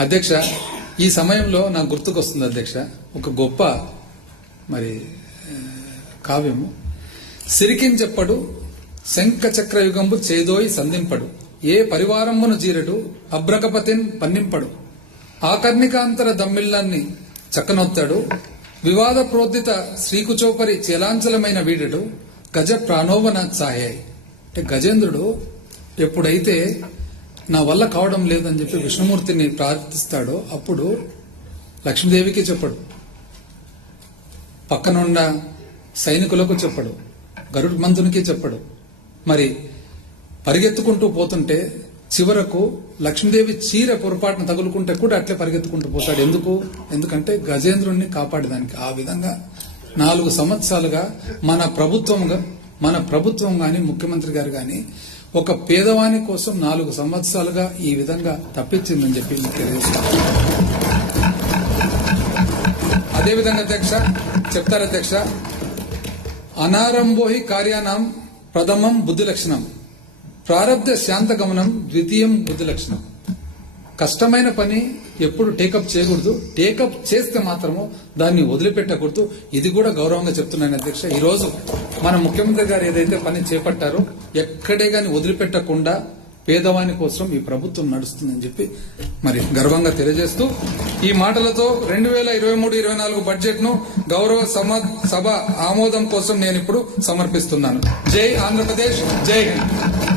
అధ్యక్ష ఈ సమయంలో నాకు గుర్తుకొస్తుంది అధ్యక్ష ఒక గొప్ప మరి కావ్యము. కావ్యము సిరికించెప్పడు శంఖ చక్రయుగంబు చేదోయి సంధింపడు ఏ పరివారమును జీరడు అబ్రకపతిన్ పన్నింపడు. ఆకర్ణికాంతర దమ్మిళ్ళాన్ని చక్కనొత్తాడు వివాద ప్రోద్దిత శ్రీకుచోపరి చేలాంచలమైన వీడడు గజ ప్రాణోవన సాయాయి. అంటే గజేంద్రుడు ఎప్పుడైతే నా వల్ల కావడం లేదని చెప్పి విష్ణుమూర్తిని ప్రార్థిస్తాడో అప్పుడు లక్ష్మీదేవికి చెప్పడు. పక్కనున్న సైనికులకు చెప్పడు. గరుడ్ మంతునికి చెప్పడు. మరి పరిగెత్తుకుంటూ పోతుంటే చివరకు లక్ష్మీదేవి చీర పొరపాటున తగులుకుంటే కూడా అట్లే పరిగెత్తుకుంటూ పోతాడు. ఎందుకు? ఎందుకంటే గజేంద్రుణ్ణి కాపాడేదానికి ఆ విధంగా నాలుగు సంవత్సరాలుగా మన ప్రభుత్వంగా మన ప్రభుత్వం కానీ ముఖ్యమంత్రి గారు కానీ ఒక పేదవాని కోసం నాలుగు సంవత్సరాలుగా ఈ విధంగా తప్పించిందని చెప్పి మీకు తెలియజేస్తాను అదేవిధంగా అధ్యక్ష చెప్తారు అధ్యక్ష అనారంభోహి కార్యానం ప్రథమం బుద్ధి లక్షణం ప్రారంధ శాంతగమనం ద్వితీయం బుద్ధి లక్షణం. కష్టమైన పని ఎప్పుడు టేకప్ చేయకూడదు. టేకప్ చేస్తే మాత్రము దాన్ని వదిలిపెట్టకూడదు. ఇది కూడా గౌరవంగా చెప్తున్నాను అధ్యక్ష. ఈ రోజు మన ముఖ్యమంత్రి గారు ఏదైతే పని చేపట్టారో ఎక్కడే గాని వదిలిపెట్టకుండా పేదవాని కోసం ఈ ప్రభుత్వం నడుస్తుందని చెప్పి మరి గర్వంగా తెలియజేస్తూ ఈ మాటలతో రెండు వేల ఇరవై మూడు ఇరవై నాలుగు బడ్జెట్ను గౌరవ సభ ఆమోదం కోసం నేను ఇప్పుడు సమర్పిస్తున్నాను. జై ఆంధ్రప్రదేశ్. జై హింద్.